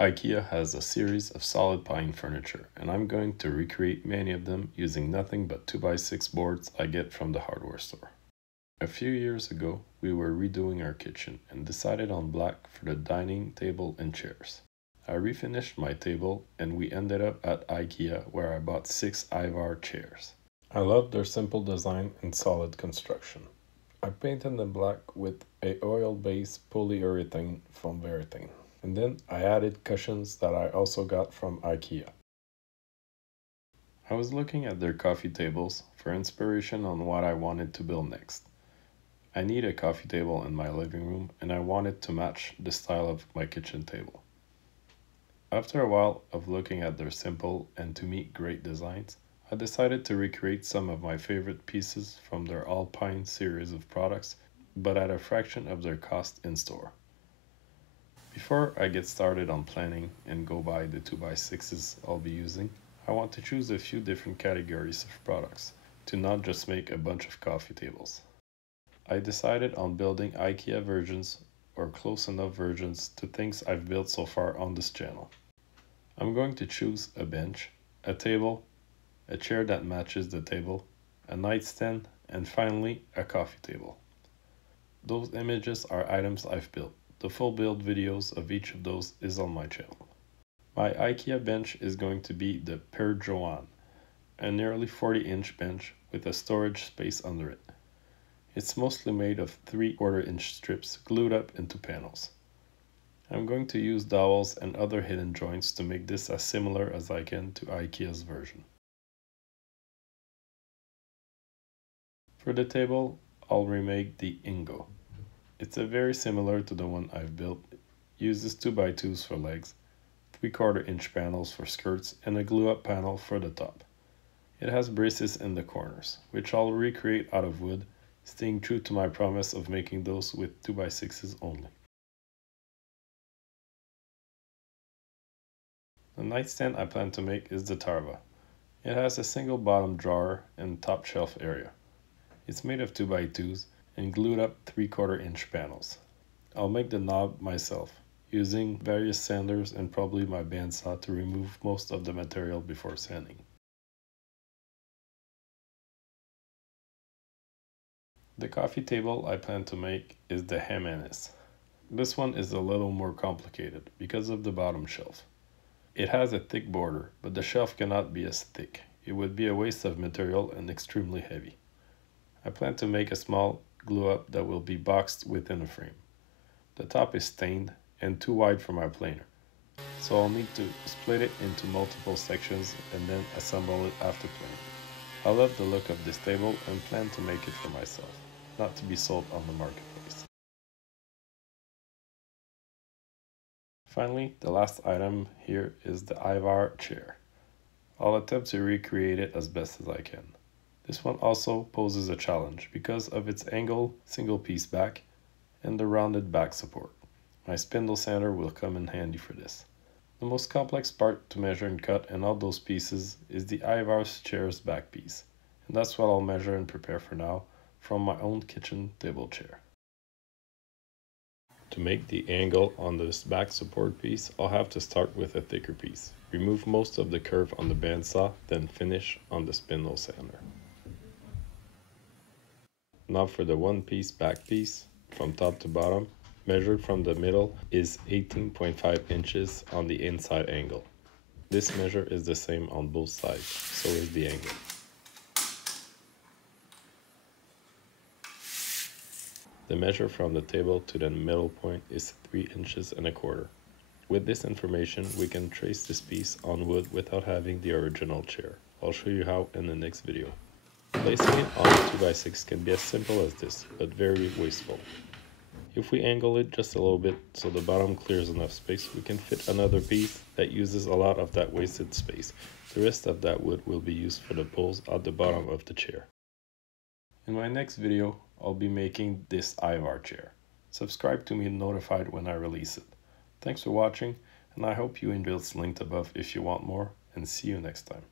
IKEA has a series of solid pine furniture, and I'm going to recreate many of them using nothing but 2x6 boards I get from the hardware store. A few years ago, we were redoing our kitchen and decided on black for the dining table and chairs. I refinished my table and we ended up at IKEA where I bought 6 IVAR chairs. I love their simple design and solid construction. I painted them black with a oil-based polyurethane from Veritane. And then I added cushions that I also got from IKEA. I was looking at their coffee tables for inspiration on what I wanted to build next. I need a coffee table in my living room and I wanted to match the style of my kitchen table. After a while of looking at their simple and to me great designs, I decided to recreate some of my favorite pieces from their Alpine series of products, but at a fraction of their cost in store. Before I get started on planning and go buy the 2x6s I'll be using, I want to choose a few different categories of products to not just make a bunch of coffee tables. I decided on building IKEA versions or close enough versions to things I've built so far on this channel. I'm going to choose a bench, a table, a chair that matches the table, a nightstand, and finally a coffee table. Those images are items I've built. The full build videos of each of those is on my channel. My IKEA bench is going to be the Per Johan, a nearly 40-inch bench with a storage space under it. It's mostly made of 3/4-inch strips glued up into panels. I'm going to use dowels and other hidden joints to make this as similar as I can to IKEA's version. For the table, I'll remake the Ingo. It's a very similar to the one I've built. Uses 2x2s for legs, 3/4-inch panels for skirts, and a glue-up panel for the top. It has braces in the corners, which I'll recreate out of wood, staying true to my promise of making those with 2x6s only. The nightstand I plan to make is the Tarva. It has a single bottom drawer and top shelf area. It's made of 2x2s and glued up 3/4-inch panels. I'll make the knob myself, using various sanders and probably my bandsaw to remove most of the material before sanding. The coffee table I plan to make is the Jimenez. This one is a little more complicated because of the bottom shelf. It has a thick border, but the shelf cannot be as thick. It would be a waste of material and extremely heavy. I plan to make a small glue up that will be boxed within a frame. The top is stained and too wide for my planer, so I'll need to split it into multiple sections and then assemble it after planing. I love the look of this table and plan to make it for myself, not to be sold on the marketplace. Finally, the last item here is the IVAR Chair. I'll attempt to recreate it as best as I can. This one also poses a challenge because of its angled single-piece back and the rounded back support. My spindle sander will come in handy for this. The most complex part to measure and cut in all those pieces is the IVAR Chair's back piece, and that's what I'll measure and prepare for now from my own kitchen table chair. To make the angle on this back support piece, I'll have to start with a thicker piece. Remove most of the curve on the bandsaw, then finish on the spindle sander. Now for the one piece back piece, from top to bottom, measured from the middle is 18.5 inches on the inside angle. This measure is the same on both sides, so is the angle. The measure from the table to the middle point is 3 inches and a quarter. With this information, we can trace this piece on wood without having the original chair. I'll show you how in the next video. Placing it on a 2x6 can be as simple as this, but very wasteful. If we angle it just a little bit so the bottom clears enough space, we can fit another piece that uses a lot of that wasted space. The rest of that wood will be used for the poles at the bottom of the chair. In my next video, I'll be making this IVAR chair. Subscribe to be notified when I release it. Thanks for watching, and I hope you enjoyed this linked above if you want more, and see you next time.